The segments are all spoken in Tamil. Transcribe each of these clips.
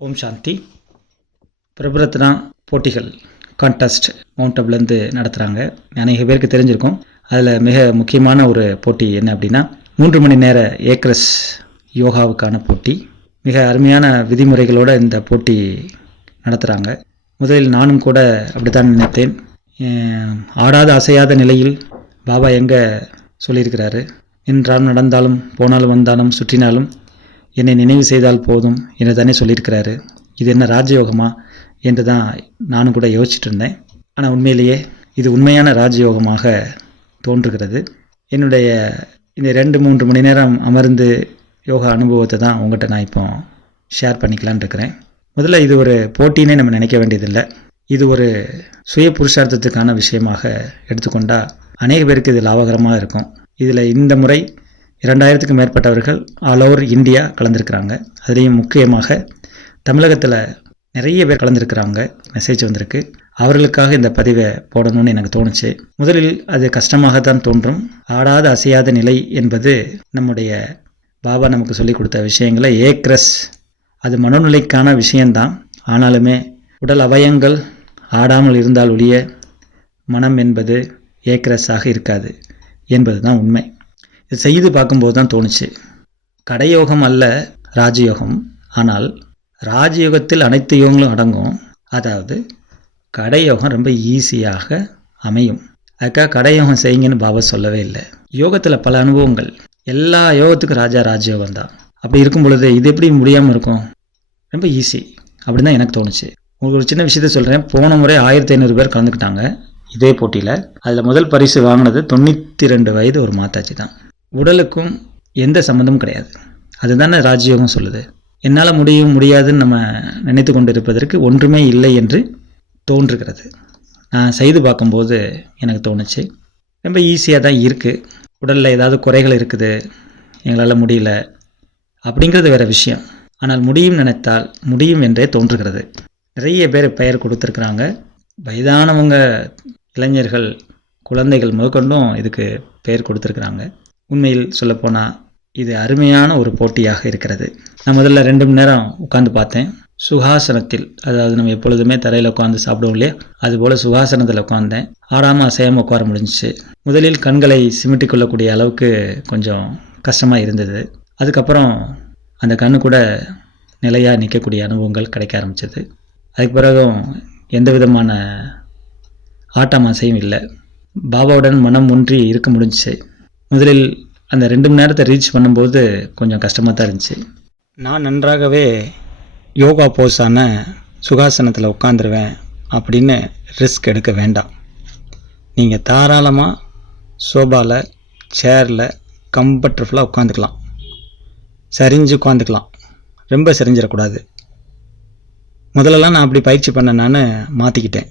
ஓம் சாந்தி. பிரபுரத்னா போட்டிகள் கான்டெஸ்ட் மவுண்ட் அப்லேருந்து நடத்துகிறாங்க. அநேக பேருக்கு தெரிஞ்சிருக்கும். அதில் மிக முக்கியமான ஒரு போட்டி என்ன அப்படின்னா 3 மணி நேர ஏக்ரஸ் யோகாவுக்கான போட்டி. மிக அருமையான விதிமுறைகளோடு இந்த போட்டி நடத்துகிறாங்க. முதலில் நானும் கூட அப்படி தான் நினைத்தேன். ஆடாத அசையாத நிலையில் பாபா எங்கே சொல்லியிருக்கிறாரு, நின்றாலும் நடந்தாலும் போனாலும் வந்தாலும் சுற்றினாலும் என்னை நினைவு செய்தால் போதும் என்று தானே சொல்லியிருக்கிறாரு. இது என்ன ராஜயோகமா என்று தான் நானும் கூட யோசிச்சுட்டு இருந்தேன். ஆனால் உண்மையிலேயே இது உண்மையான ராஜயோகமாக தோன்றுகிறது. என்னுடைய இந்த 2-3 மணி நேரம் அமர்ந்து யோகா அனுபவத்தை தான் உங்கள்கிட்ட நான் இப்போ ஷேர் பண்ணிக்கலான்னு இருக்கிறேன். முதல்ல இது ஒரு போட்டினே நம்ம நினைக்க வேண்டியதில்லை. இது ஒரு சுய புருஷார்த்தத்துக்கான விஷயமாக எடுத்துக்கொண்டால் அநேக பேருக்கு இது லாபகரமாக இருக்கும். இதில் இந்த முறை 2000க்கும் மேற்பட்டவர்கள் ஆல் ஓவர் இந்தியா கலந்துருக்கிறாங்க. அதுலேயும் முக்கியமாக தமிழகத்தில் நிறைய பேர் கலந்துருக்கிறாங்க. மெசேஜ் வந்திருக்கு. அவர்களுக்காக இந்த பதிவை போடணும்னு எனக்கு தோணுச்சு. முதலில் அது கஷ்டமாகத்தான் தோன்றும். ஆடாத அசையாத நிலை என்பது நம்முடைய பாபா நமக்கு சொல்லிக் கொடுத்த விஷயங்களை ஏக்ரஸ், அது மனோநிலைக்கான விஷயந்தான். ஆனாலுமே உடல் அவயங்கள் ஆடாமல் இருந்தால் ஒழிய மனம் என்பது ஏக்ரஸாக இருக்காது என்பது தான் உண்மை. இது செய்து பார்க்கும்போது தான் தோணுச்சு, கடையோகம் அல்ல ராஜயோகம். ஆனால் ராஜயோகத்தில் அனைத்து யோகங்களும் அடங்கும். அதாவது கடையோகம் ரொம்ப ஈஸியாக அமையும். அதுக்காக கடையோகம் செய்யுங்கன்னு பாபா சொல்லவே இல்லை. யோகத்தில் பல அனுபவங்கள், எல்லா யோகத்துக்கும் ராஜயோகம் தான். அப்படி இருக்கும் பொழுது இது எப்படி முடியாமல் இருக்கும்? ரொம்ப ஈஸி அப்படின்னு தான் எனக்கு தோணுச்சு. உங்களுக்கு ஒரு சின்ன விஷயத்த சொல்கிறேன். போன முறை 1500 பேர் கலந்துக்கிட்டாங்க இதே போட்டியில். அதில் முதல் பரிசு வாங்கினது 92 வயது ஒரு மாதாஜி தான். உடலுக்கும் எந்த சம்மந்தமும் கிடையாது. அதுதானே ராஜயோகம் சொல்லுது. என்னால் முடியாதுன்னு நம்ம நினைத்து கொண்டு இருப்பதற்கு ஒன்றுமே இல்லை என்று தோன்றுகிறது. நான் செய்து பார்க்கும்போது எனக்கு தோணுச்சு ரொம்ப ஈஸியாக தான் இருக்குது. உடலில் ஏதாவது குறைகள் இருக்குது, எங்களால் முடியல அப்படிங்கிறது வேறு விஷயம். ஆனால் முடியும் நினைத்தால் முடியும் என்றே தோன்றுகிறது. நிறைய பேர் பெயர் கொடுத்துருக்குறாங்க. வயதானவங்க, இளைஞர்கள், குழந்தைகள் முதற்கொண்டும் இதுக்கு பெயர் கொடுத்துருக்குறாங்க. உண்மையில் சொல்லப்போனால் இது அருமையான ஒரு போட்டியாக இருக்கிறது. நான் முதல்ல 2 மணி நேரம் உட்காந்து பார்த்தேன். சுகாசனத்தில், அதாவது நம்ம எப்பொழுதுமே தரையில் உட்காந்து சாப்பிடுவோம் இல்லையா, அதுபோல் சுகாசனத்தில் உட்காந்தேன். ஆடாமல் அசையாமல் உட்கார முடிஞ்சிச்சு. முதலில் கண்களை சிமிட்டி கொள்ளக்கூடிய அளவுக்கு கொஞ்சம் கஷ்டமாக இருந்தது. அதுக்கப்புறம் அந்த கண்ணு கூட நிலையாக நிற்கக்கூடிய அனுபவங்கள் கிடைக்க ஆரம்பிச்சது. அதுக்கு பிறகும் எந்த விதமான ஆட்டம் அசையும் இல்லை. பாபாவுடன் மனம் ஒன்றி இருக்க முடிஞ்சிச்சு. முதலில் அந்த 2 மணி நேரத்தை ரீச் பண்ணும்போது கொஞ்சம் கஷ்டமாக தான் இருந்துச்சு. நான் நன்றாகவே யோகா போஸான சுகாசனத்தில் உட்காந்துருவேன் அப்படின்னு ரிஸ்க் எடுக்க வேண்டாம். நீங்கள் தாராளமாக சோபாவில், சேரில் கம்ஃபர்டபுளாக உட்காந்துக்கலாம். சரிஞ்சு உட்காந்துக்கலாம். ரொம்ப சரிஞ்சிடக்கூடாது. முதல்லலாம் நான் அப்படி பயிற்சி பண்ண நான் மாற்றிக்கிட்டேன்.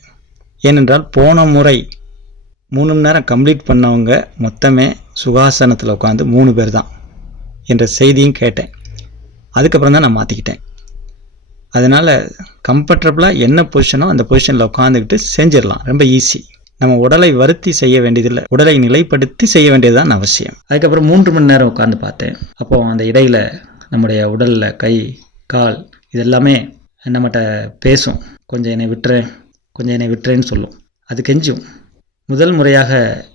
ஏனென்றால் போன முறை 3 மணி நேரம் கம்ப்ளீட் பண்ணவங்க மொத்தமே சுகாசனத்தில் உட்காந்து 3 பேர் தான் என்ற செய்தியும் கேட்டேன். அதுக்கப்புறம் தான் நான் மாற்றிக்கிட்டேன். அதனால் கம்ஃபர்டபுளாக என்ன பொசிஷனோ அந்த பொசிஷனில் உட்காந்துக்கிட்டு செஞ்சிடலாம். ரொம்ப ஈஸி. நம்ம உடலை வருத்தி செய்ய வேண்டியதில்லை, உடலை நிலைப்படுத்தி செய்ய வேண்டியது தான் அவசியம். அதுக்கப்புறம் 3 மணி நேரம் உட்காந்து பார்த்தேன். அப்போது அந்த இடையில் நம்முடைய உடலில் கை, கால் இதெல்லாமே நம்மகிட்ட பேசும். கொஞ்சம் என்னை விட்டுறேன்னு சொல்லும். அது கெஞ்சும். முதல் முறையாக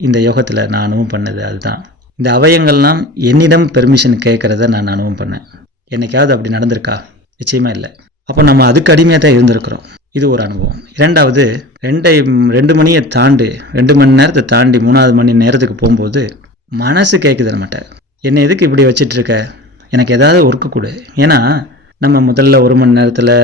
இந்த யோகத்தில் நான் அனுபவம் பண்ணது அதுதான். இந்த அவயங்கள்லாம் என்னிடம் பெர்மிஷன் கேட்குறத நான் அனுபவம் பண்ணேன். என்னைக்காவது அப்படி நடந்திருக்கா? நிச்சயமாக இல்லை. அப்போ நம்ம அதுக்கு அடிமையாக தான் இருந்திருக்கிறோம். இது ஒரு அனுபவம். இரண்டாவது, 2 மணியை தாண்டி 2 மணி நேரத்தை தாண்டி 3வது மணி நேரத்துக்கு போகும்போது மனசு கேட்குது நம்மகிட்ட, என்னை எதுக்கு இப்படி வச்சிட்ருக்க, எனக்கு ஏதாவது ஒர்க்கு கொடு. ஏன்னா நம்ம முதல்ல 1 மணி நேரத்தில்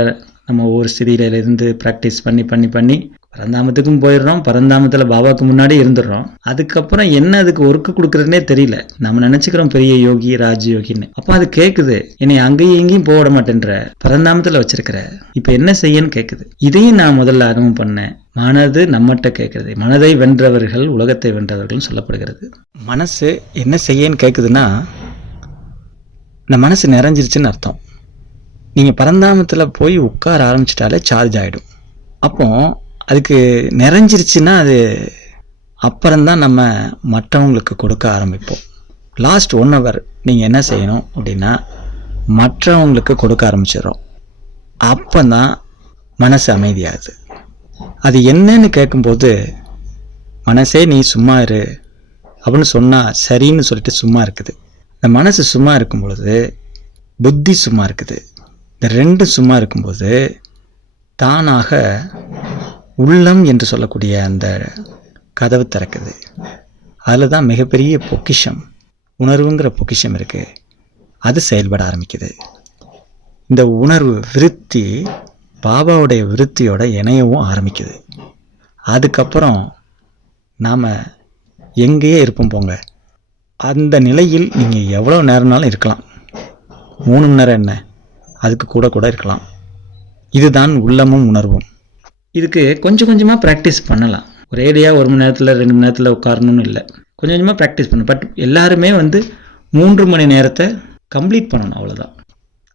நம்ம ஒவ்வொரு ஸ்திதியிலிருந்து ப்ராக்டிஸ் பண்ணி பரந்தாமத்துக்கும் போயிடுறோம். பரந்தாமத்தில் பாபாவுக்கு முன்னாடி இருந்துடுறோம். அதுக்கப்புறம் என்ன அதுக்கு ஒர்க்கு கொடுக்குறதுனே தெரியல. நம்ம நினச்சிக்கிறோம் பெரிய யோகி, ராஜயோகின்னு. அப்போ அது கேட்குது, என்னை அங்கேயும் எங்கேயும் போட மாட்டேன்ற, பரந்தாமத்தில் வச்சிருக்கிற, இப்போ என்ன செய்யன்னு கேட்குது. இதையும் நான் முதல்ல அனுபவம் பண்ணேன். மனது நம்மகிட்ட கேட்குறது. மனதை வென்றவர்கள் உலகத்தை வென்றவர்கள் சொல்லப்படுகிறது. மனசு என்ன செய்யன்னு கேட்குதுன்னா இந்த மனசு நிறைஞ்சிருச்சுன்னு அர்த்தம். நீங்கள் பரந்தாமத்தில் போய் உட்கார ஆரம்பிச்சிட்டாலே சார்ஜ் ஆகிடும். அப்போ அதுக்கு நிறைஞ்சிருச்சுன்னா அது அப்புறம்தான் நம்ம மற்றவங்களுக்கு கொடுக்க ஆரம்பிப்போம். லாஸ்ட் 1 hour நீங்கள் என்ன செய்யணும் அப்படின்னா மற்றவங்களுக்கு கொடுக்க ஆரம்பிச்சிடறோம். அப்போ தான் மனசு அமைதியாகுது. அது என்னன்னு கேட்கும்போது மனசே நீ சும்மா இரு அப்படின்னு சொன்னால் சரின்னு சொல்லிட்டு சும்மா இருக்குது. இந்த மனசு சும்மா இருக்கும் பொழுது புத்தி சும்மா இருக்குது. இந்த ரெண்டு சும்மா இருக்கும்போது தானாக உள்ளம் என்று சொல்லக்கூடிய அந்த கதவு திறக்குது. அதில் தான் மிகப்பெரிய பொக்கிஷம், உணர்வுங்கிற பொக்கிஷம் இருக்குது. அது செயல்பட ஆரம்பிக்குது. இந்த உணர்வு விருத்தி பாபாவுடைய விருத்தியோட இணையவும் ஆரம்பிக்குது. அதுக்கப்புறம் நாம் எங்கேயே இருப்போம் போங்க, அந்த நிலையில் நீங்கள் எவ்வளோ நேரம்னாலும் இருக்கலாம். 3 மணி நேரம் என்ன, அதுக்கு கூட இருக்கலாம். இதுதான் உள்ளமும் உணர்வும். இதுக்கு கொஞ்சம் கொஞ்சமாக ப்ராக்டிஸ் பண்ணலாம். ஒரேடியாக 1 மணி நேரத்தில் 2 மணி நேரத்தில் உட்காரணும்னு இல்லை, கொஞ்சம் கொஞ்சமாக ப்ராக்டிஸ் பண்ணணும். பட் எல்லாருமே 3 மணி நேரத்தை கம்ப்ளீட் பண்ணணும், அவ்வளோதான்.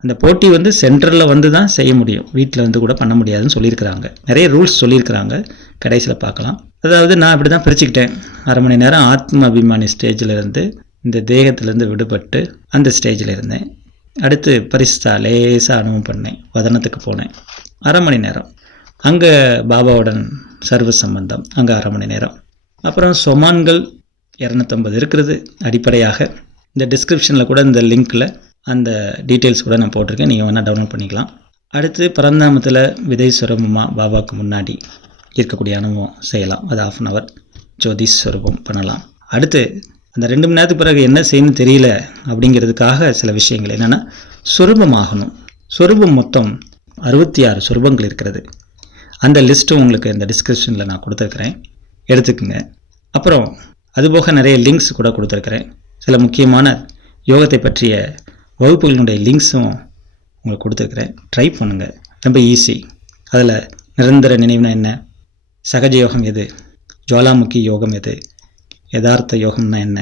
அந்த போட்டி சென்டரில் தான் செய்ய முடியும், வீட்டில் கூட பண்ண முடியாதுன்னு சொல்லியிருக்கிறாங்க. நிறைய ரூல்ஸ் சொல்லியிருக்கிறாங்க, கடைசியில் பார்க்கலாம். அதாவது நான் இப்படி தான் பிரிச்சுக்கிட்டேன். 1/2 மணி நேரம் ஆத்ம அபிமானி ஸ்டேஜில் இருந்து இந்த தேகத்திலேருந்து விடுபட்டு அந்த ஸ்டேஜில் இருந்தேன். அடுத்து பரிஸ்தா லேசாக அனுபவம் பண்ணேன், வதனத்துக்கு போனேன் 1/2 மணி நேரம். அங்கே பாபாவுடன் சர்வ சம்பந்தம், அங்கே 1/2 மணி நேரம். அப்புறம் சொமான்கள் 250 இருக்கிறது அடிப்படையாக. இந்த டிஸ்கிரிப்ஷனில் கூட இந்த லிங்க்கில் அந்த டீட்டெயில்ஸ் கூட நான் போட்டிருக்கேன், நீங்கள் வேணால் டவுன்லோட் பண்ணிக்கலாம். அடுத்து பரந்தாமத்தில் விதை சுரபமாக பாபாவுக்கு முன்னாடி இருக்கக்கூடிய அனுபவம் செய்யலாம். அது 1/2 hour ஜோதி ஸ்வரூபம் பண்ணலாம். அடுத்து அந்த 2 மணி நேரத்துக்கு பிறகு என்ன செய்யணும்னு தெரியல அப்படிங்கிறதுக்காக சில விஷயங்கள் என்னென்னா, சொரூபமாகணும். சொரூபம் மொத்தம் 66 சொரூபங்கள் இருக்கிறது. அந்த லிஸ்ட்டும் உங்களுக்கு இந்த டிஸ்கிரிப்ஷனில் நான் கொடுத்துருக்குறேன், எடுத்துக்குங்க. அப்புறம் அதுபோக நிறைய லிங்க்ஸ் கூட கொடுத்துருக்குறேன். சில முக்கியமான யோகத்தை பற்றிய வகுப்புகளினுடைய லிங்க்ஸும் உங்களுக்கு கொடுத்துருக்குறேன். ட்ரை பண்ணுங்கள், ரொம்ப ஈஸி. அதில் நிரந்தர நினைவுனா என்ன, சகஜ யோகம் எது, ஜுவாலாமுகி யோகம் எது, யதார்த்த யோகம்னா என்ன,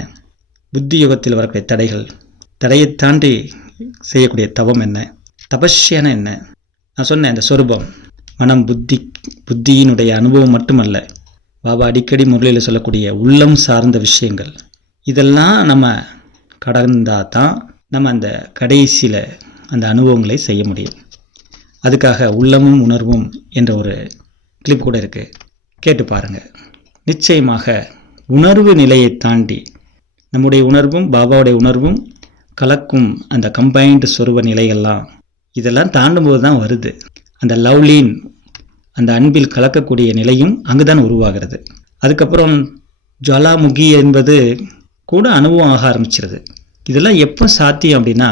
புத்தி யோகத்தில் வரக்கூடிய தடைகள், தடையை தாண்டி செய்யக்கூடிய தவம் என்ன, தபஸ்யான என்ன. நான் சொன்னேன், இந்த சொரூபம் மனம் புத்தியினுடைய அனுபவம் மட்டுமல்ல, பாபா அடிக்கடி முரளியில் சொல்லக்கூடிய உள்ளம் சார்ந்த விஷயங்கள். இதெல்லாம் நம்ம கடந்தால் தான் நம்ம அந்த கடைசியில் அந்த அனுபவங்களை செய்ய முடியும். அதுக்காக உள்ளமும் உணர்வும் என்ற ஒரு கிளிப் கூட இருக்குது, கேட்டு பாருங்கள். நிச்சயமாக உணர்வு நிலையை தாண்டி நம்முடைய உணர்வும் பாபாவுடைய உணர்வும் கலக்கும் அந்த கம்பைன்டு சொருப நிலைகள்லாம், இதெல்லாம் தாண்டும்போது தான் வருது அந்த லவ்லீன், அந்த அன்பில் கலக்கக்கூடிய நிலையும் அங்கு தான் உருவாகிறது. அதுக்கப்புறம் ஜுவாலாமுகி என்பது கூட அனுபவம் ஆக ஆரம்பிச்சிருது. இதெல்லாம் எப்போ சாத்தியம் அப்படின்னா,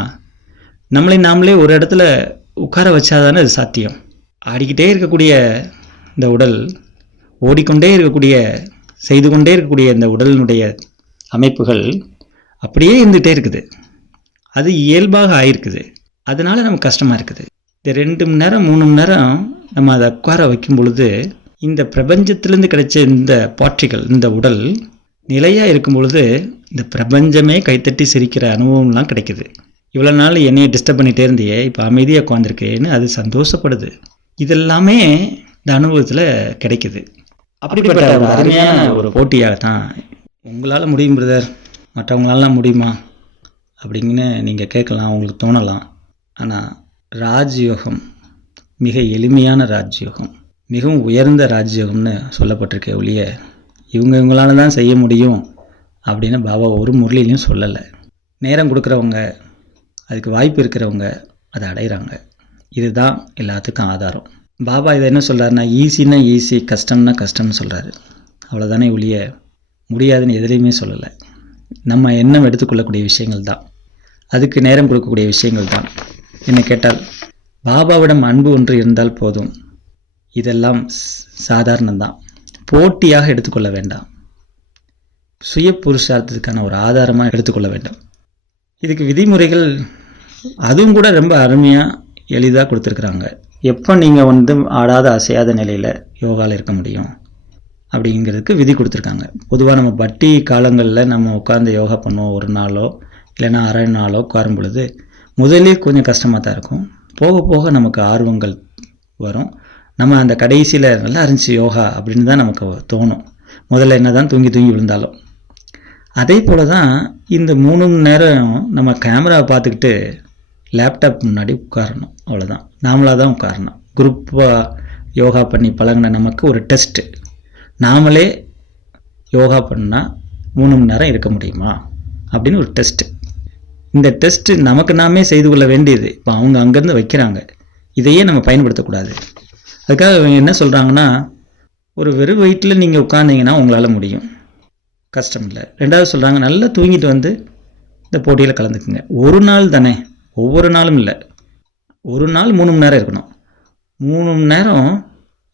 நம்மளை நாமளே ஒரு இடத்துல உட்கார வச்சாதானே அது சாத்தியம். ஆடிக்கிட்டே இருக்கக்கூடிய இந்த உடல், ஓடிக்கொண்டே இருக்கக்கூடிய, செய்து கொண்டே இருக்கக்கூடிய இந்த உடலினுடைய அமைப்புகள் அப்படியே இருந்துகிட்டே இருக்குது. அது இயல்பாக ஆயிருக்குது. அதனால நமக்கு கஷ்டமாக இருக்குது. இந்த 2 மணி நேரம் 3 மணி நேரம் நம்ம அதை உட்கார வைக்கும் பொழுது, இந்த பிரபஞ்சத்திலேருந்து கிடைச்ச இந்த பார்ட்டிகள், இந்த உடல் நிலையாக இருக்கும் பொழுது இந்த பிரபஞ்சமே கைத்தட்டி சிரிக்கிற அனுபவம்லாம் கிடைக்குது. இவ்வளோ நாள் என்னையை டிஸ்டர்ப் பண்ணிகிட்டே இருந்தியே, இப்போ அமைதியாக உட்காந்துருக்கேன்னு அது சந்தோஷப்படுது. இதெல்லாமே இந்த அனுபவத்தில் கிடைக்குது. அப்படிப்பட்ட ஒரு அருமையான ஒரு போட்டியாக தான். உங்களால் முடியும் பிரதர், மற்றவங்களாலாம் முடியுமா அப்படின்னு நீங்கள் கேட்கலாம், உங்களுக்கு தோணலாம். ஆனால் ராஜ்யோகம் மிக எளிமையான ராஜ்யோகம், மிகவும் உயர்ந்த ராஜ்யோகம்னு சொல்லப்பட்டிருக்க ஒழிய இவங்களால தான் செய்ய முடியும் அப்படின்னு பாபா ஒரு முரளிலையும் சொல்லலை. நேரம் கொடுக்குறவங்க, அதுக்கு வாய்ப்பு இருக்கிறவங்க அதை அடைகிறாங்க. இதுதான் எல்லாத்துக்கும் ஆதாரம். பாபா இதை என்ன சொல்கிறாருன்னா, ஈஸின்னா ஈஸி, கஷ்டம்னா கஷ்டம்னு சொல்கிறாரு. அவ்வளோதானே ஒழிய முடியாதுன்னு எதுலேயுமே சொல்லலை. நம்ம எண்ணம் எடுத்துக்கொள்ளக்கூடிய விஷயங்கள் தான், அதுக்கு நேரம் கொடுக்கக்கூடிய விஷயங்கள் தான். என்ன கேட்டால், பாபாவிடம் அன்பு ஒன்று இருந்தால் போதும், இதெல்லாம் சாதாரணம்தான். போட்டியாக எடுத்துக்கொள்ள வேண்டாம், சுய புருஷார்த்தத்துக்கான ஒரு ஆதாரமாக எடுத்துக்கொள்ள வேண்டும். இதுக்கு விதிமுறைகள் அதுவும் கூட ரொம்ப அருமையாக எளிதாக கொடுத்துருக்குறாங்க. எப்போ நீங்கள் ஆடாத அசையாத நிலையில் யோகாவில் இருக்க முடியும் அப்படிங்கிறதுக்கு விதி கொடுத்துருக்காங்க. பொதுவாக நம்ம பட்டி காலங்களில் நம்ம உட்காந்து யோகா பண்ணுவோம், ஒரு நாளோ இல்லைன்னா அரை நாளோ உட்காரும் பொழுது முதலில் கொஞ்சம் கஷ்டமாக தான் இருக்கும். போக போக நமக்கு ஆர்வங்கள் வரும். நம்ம அந்த கடைசியில் நல்லா இருந்துச்சு யோகா அப்படின்னு தான் நமக்கு தோணும், முதல்ல என்ன தான் தூங்கி விழுந்தாலும். அதே போல் தான் இந்த 3 மணி நேரம் நம்ம கேமராவை பார்த்துக்கிட்டு லேப்டாப் முன்னாடி உட்காரணும், அவ்வளோதான். நாமளாக தான் உட்காரணும். குரூப்பாக யோகா பண்ணி பழகின நமக்கு ஒரு டெஸ்ட்டு. நாமளே யோகா பண்ணால் 3 மணி நேரம் இருக்க முடியுமா அப்படின்னு ஒரு டெஸ்ட்டு. இந்த டெஸ்ட்டு நமக்கு நாமே செய்து கொள்ள வேண்டியது. இப்போ அவங்க அங்கேருந்து வைக்கிறாங்க, இதையே நம்ம பயன்படுத்தக்கூடாது. அதுக்காக இவங்க என்ன சொல்கிறாங்கன்னா, ஒரு வெறும் வயிற்றில் நீங்கள் உட்கார்ந்தீங்கன்னா உங்களால் முடியும், கஷ்டம் இல்லை. ரெண்டாவது சொல்கிறாங்க, நல்லா தூங்கிட்டு வந்து இந்த போட்டியில் கலந்துக்குங்க. ஒரு நாள் தானே, ஒவ்வொரு நாளும் இல்லை. ஒரு நாள் 3 மணி நேரம் இருக்கணும். 3 மணி நேரம்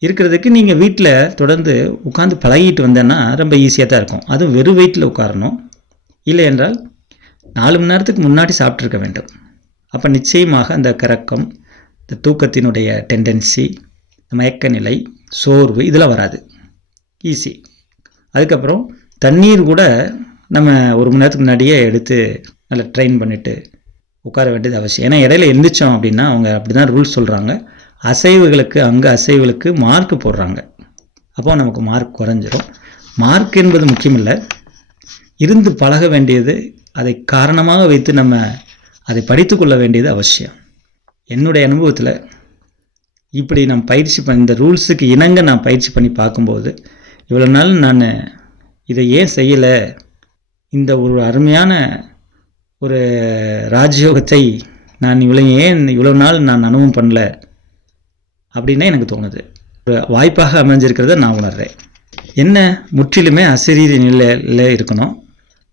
இருக்கிறதுக்கு நீங்கள் வீட்டில் தொடர்ந்து உட்காந்து பழகிட்டு வந்தேன்னா ரொம்ப ஈஸியாக தான் இருக்கும். அதுவும் வெறும் வயிற்றில் உட்காரணும். இல்லை என்றால் 4 மணி நேரத்துக்கு முன்னாடி சாப்பிட்ருக்க வேண்டும். அப்போ நிச்சயமாக அந்த கறக்கம், இந்த தூக்கத்தினுடைய டெண்டன்சி, மயக்க நிலை, சோர்வு இதெல்லாம் வராது, ஈஸி. அதுக்கப்புறம் தண்ணீர் கூட நம்ம 1 மணி நேரத்துக்கு முன்னாடியே எடுத்து நல்லா ட்ரெயின் பண்ணிவிட்டு உட்கார வேண்டியது அவசியம். ஏன்னா இடையில எழுந்திரிச்சோம் அப்படின்னா அவங்க அப்படி தான் ரூல்ஸ் சொல்கிறாங்க. அசைவுகளுக்கு, அங்கே அசைவுகளுக்கு மார்க் போடுறாங்க. அப்போ நமக்கு மார்க் குறைஞ்சிரும். மார்க் என்பது முக்கியமில்லை, இருந்து பழக வேண்டியது, அதை காரணமாக வைத்து நம்ம அதை படித்து கொள்ள வேண்டியது அவசியம். என்னுடைய அனுபவத்தில் இப்படி நான் பயிற்சி பண்ணி, இந்த ரூல்ஸுக்கு இணங்க நான் பயிற்சி பண்ணி பார்க்கும்போது, இவ்வளோ நாள் நான் இதை ஏன் செய்யலை, இந்த ஒரு அருமையான ஒரு ராஜயோகத்தை நான் இவ்வளோ நாள் நான் அனுபவம் பண்ணல அப்படின்னே எனக்கு தோணுது. ஒரு வாய்ப்பாக அமைஞ்சிருக்கிறத நான் உணர்றேன். என்ன, முற்றிலுமே அசரீரி நிலையில் இருக்கணும்.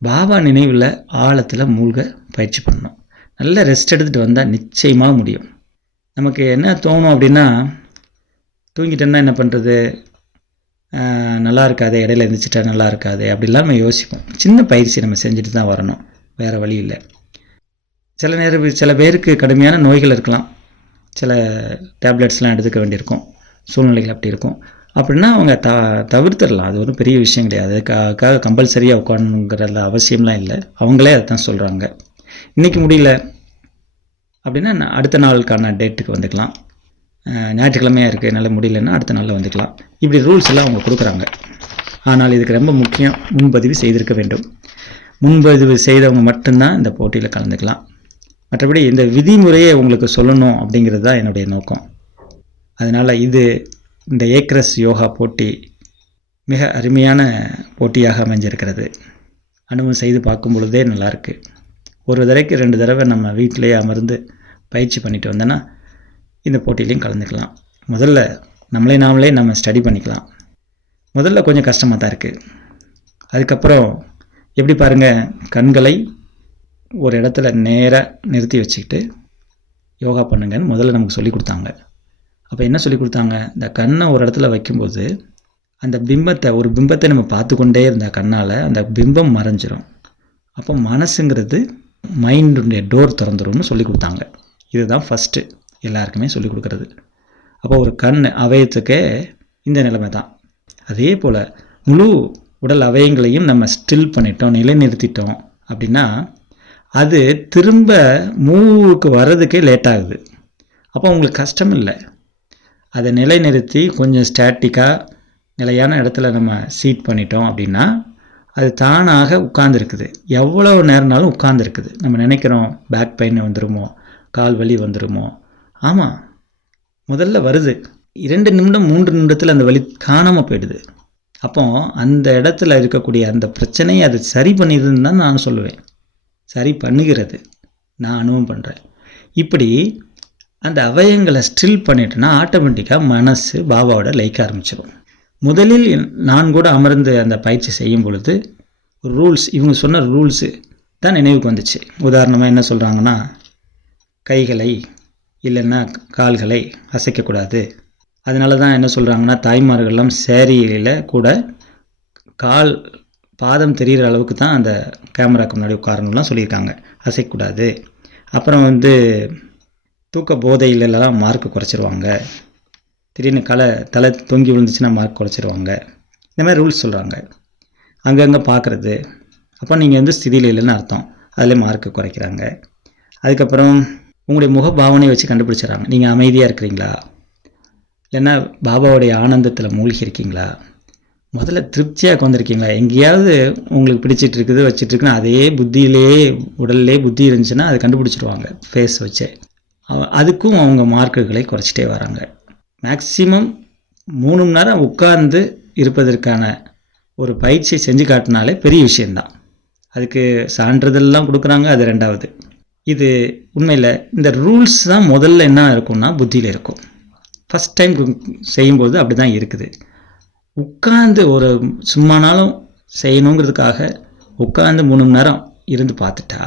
பாபா நினைவில் ஆழத்தில் மூழ்க பயிற்சி பண்ணணும். நல்ல ரெஸ்ட் எடுத்துகிட்டு வந்தால் நிச்சயமாக முடியும். நமக்கு என்ன தோணும் அப்படின்னா, தூங்கிட்டேன்னா என்ன பண்ணுறது, நல்லா இருக்காது, இடையில இருந்துச்சுட்டா நல்லா இருக்காது அப்படிலாம் நம்ம யோசிப்போம். சின்ன பயிற்சி நம்ம செஞ்சுட்டு தான் வரணும், வேறு வழி இல்லை. சில பேருக்கு கடுமையான நோய்கள் இருக்கலாம், சில டேப்லெட்ஸ்லாம் எடுத்துக்க வேண்டியிருக்கும், சூழ்நிலைகள் அப்படி இருக்கும். அப்படின்னா அவங்க தவிர்த்துடலாம். அது ஒரு பெரிய விஷயம் கிடையாது. அதுக்காக கம்பல்சரியாக உட்காணுங்கிறதுல அவசியம்லாம் இல்லை. அவங்களே அதை தான் சொல்கிறாங்க. இன்றைக்கி முடியல அப்படின்னா அடுத்த நாளுக்கான டேட்டுக்கு வந்துக்கலாம். ஞாயிற்றுக்கிழமையாக இருக்குது, என்னால் முடியலன்னா அடுத்த நாளில் வந்துக்கலாம். இப்படி ரூல்ஸ் எல்லாம் அவங்க கொடுக்குறாங்க. ஆனால் இதுக்கு ரொம்ப முக்கியம், முன்பதிவு செய்திருக்க வேண்டும். முன்பதிவு செய்தவங்க மட்டும்தான் இந்த போட்டியில் கலந்துக்கலாம். மற்றபடி இந்த விதிமுறையை உங்களுக்கு சொல்லணும் அப்படிங்கிறது தான் என்னுடைய நோக்கம். அதனால் இந்த ஏக்ரஸ் யோகா போட்டி மிக அருமையான போட்டியாக அமைஞ்சிருக்கிறது. அனுபவம் செய்து பார்க்கும் பொழுதே நல்லாயிருக்கு. ஒரு தடவைக்கு 2 தடவை நம்ம வீட்டிலேயே அமர்ந்து பயிற்சி பண்ணிட்டு வந்தோன்னா இந்த போட்டியிலையும் கலந்துக்கலாம். முதல்ல நாமளே நம்ம ஸ்டடி பண்ணிக்கலாம். முதல்ல கொஞ்சம் கஷ்டமாக தான் இருக்குது. அதுக்கப்புறம் எப்படி பாருங்கள், கண்களை ஒரு இடத்துல நேராக நிறுத்தி வச்சுக்கிட்டு யோகா பண்ணுங்கன்னு முதல்ல நமக்கு சொல்லி கொடுத்தாங்க. அப்போ என்ன சொல்லி கொடுத்தாங்க, இந்த கண்ணை ஒரு இடத்துல வைக்கும்போது அந்த ஒரு பிம்பத்தை நம்ம பார்த்து கொண்டே இருந்த கண்ணால் அந்த பிம்பம் மறைஞ்சிரும். அப்போ மனசுங்கிறது மைண்டுடைய டோர் திறந்துரும்னு சொல்லி கொடுத்தாங்க. இதுதான் ஃபஸ்ட்டு எல்லாருக்குமே சொல்லி கொடுக்குறது. அப்போ ஒரு கண் அவயத்துக்கே இந்த நிலைமை தான். அதே போல் முழு உடல் அவயங்களையும் நம்ம ஸ்டில் பண்ணிட்டோம், நிலைநிறுத்திட்டோம் அப்படின்னா அது திரும்ப மூவுக்கு வர்றதுக்கே லேட் ஆகுது. அப்போ உங்களுக்கு கஷ்டம் இல்லை. அதை நிலைநிறுத்தி கொஞ்சம் ஸ்டாட்டிக்காக நிலையான இடத்துல நம்ம சீட் பண்ணிட்டோம் அப்படின்னா அது தானாக உட்கார்ந்துருக்குது. எவ்வளோ நேரம்னாலும் உட்கார்ந்துருக்குது. நம்ம நினைக்கிறோம் பேக் பெயின் வந்துடுமோ, கால் வலி வந்துடுமோ. ஆமாம், முதல்ல வருது, 2 நிமிடம் 3 நிமிடத்தில் அந்த வலி காணாமல் போயிடுது. அப்போ அந்த இடத்துல இருக்கக்கூடிய அந்த பிரச்சனையை அது சரி பண்ணிடுதுன்னு தான் நான் சொல்லுவேன். சரி பண்ணுகிறது, நான் அனுபவம் பண்ணுறேன். இப்படி அந்த அவயங்களை ஸ்டில் பண்ணிட்டோன்னா ஆட்டோமேட்டிக்காக மனசு பாபாவோட லைக்க ஆரம்பிச்சிடும். முதலில் நான் கூட அமர்ந்து அந்த பயிற்சி செய்யும் பொழுது ரூல்ஸ், இவங்க சொன்ன ரூல்ஸு தான் நினைவுக்கு வந்துச்சு. உதாரணமாக என்ன சொல்கிறாங்கன்னா, கைகளை இல்லைன்னா கால்களை அசைக்கக்கூடாது. அதனால தான் என்ன சொல்கிறாங்கன்னா, தாய்மார்கள்லாம் சேரீயில் கூட பாதம் தெரிகிற அளவுக்கு தான் அந்த கேமராக்கு முன்னாடி உட்காரணும்லாம் சொல்லியிருக்காங்க, அசைக்கக்கூடாது. அப்புறம் தூக்க போதையிலலாம் மார்க்கு குறைச்சிருவாங்க. திடீர்னு தலை தொங்கி விழுந்துச்சுன்னா மார்க் குறைச்சிருவாங்க. இந்த மாதிரி ரூல்ஸ் சொல்கிறாங்க. அங்கங்கே பார்க்குறது, அப்போ நீங்கள் ஸ்திதியில் இல்லைன்னு அர்த்தம், அதிலே மார்க்கு குறைக்கிறாங்க. அதுக்கப்புறம் உங்களுடைய முக பாவனையை வச்சு கண்டுபிடிச்சிடறாங்க. நீங்கள் அமைதியாக இருக்கிறீங்களா, இல்லைன்னா பாபாவுடைய ஆனந்தத்தில் மூழ்கி இருக்கீங்களா, முதல்ல திருப்தியாக உட்காந்துருக்கீங்களா? எங்கேயாவது உங்களுக்கு பிடிச்சிட்டு இருக்குது வச்சிட்ருக்குன்னா அதே புத்தியிலேயே உடல்லே புத்தி இருந்துச்சுன்னா அதை கண்டுபிடிச்சிடுவாங்க ஃபேஸ் வச்சே. அதுக்கும் அவங்க மார்க்குகளை குறைச்சிட்டே வராங்க. மேக்ஸிமம் 3 மணி நேரம் உட்கார்ந்து இருப்பதற்கான ஒரு பயிற்சியை செஞ்சு காட்டினாலே பெரிய விஷயந்தான். அதுக்கு சான்றிதழ்லாம் கொடுக்குறாங்க, அது ரெண்டாவது. இது உண்மையில் இந்த ரூல்ஸ் தான் முதல்ல என்ன இருக்கும்னா புத்தியில் இருக்கும். ஃபஸ்ட் டைம் செய்யும்போது அப்படி தான் இருக்குது. உட்காந்து ஒரு சும்மானாலும் செய்யணுங்கிறதுக்காக உட்காந்து 3 மணி நேரம் இருந்து பார்த்துட்டா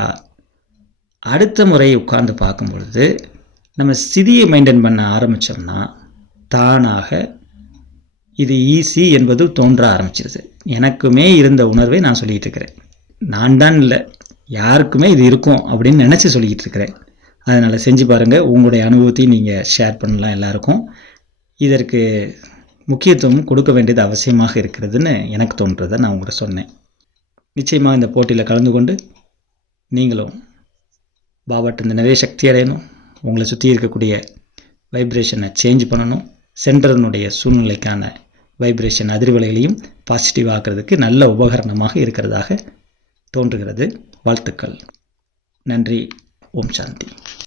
அடுத்த முறை உட்கார்ந்து பார்க்கும் பொழுது நம்ம ஸ்திதியை மெயின்டைன் பண்ண ஆரம்பித்தோம்னா தானாக இது ஈஸி என்பது தோன்ற ஆரம்பிச்சிருது. எனக்குமே இருந்த உணர்வை நான் சொல்லிகிட்டு இருக்கிறேன். நான் தான் இல்லை, யாருக்குமே இது இருக்கும் அப்படின்னு நினச்சி சொல்லிக்கிட்டு இருக்கிறேன். அதனால் செஞ்சு பாருங்கள். உங்களுடைய அனுபவத்தையும் நீங்கள் ஷேர் பண்ணலாம் எல்லாருக்கும். இதற்கு முக்கியத்துவம் கொடுக்க வேண்டியது அவசியமாக இருக்கிறதுன்னு எனக்கு தோன்றதை நான் உங்கள்கிட்ட சொன்னேன். நிச்சயமாக இந்த போட்டியில் கலந்து கொண்டு நீங்களும் பாபாட்ட நிறைய சக்தி அடையணும். உங்களை சுற்றி இருக்கக்கூடிய வைப்ரேஷனை சேஞ்ச் பண்ணணும். சென்டர்னுடைய சூழ்நிலைக்கான வைப்ரேஷன் அதிர்வலைகளையும் பாசிட்டிவ் ஆக்கிறதுக்கு நல்ல உபகரணமாக இருக்கிறதாக தோன்றுகிறது. வாழ்த்துக்கள். நன்றி. ஓம் சாந்தி.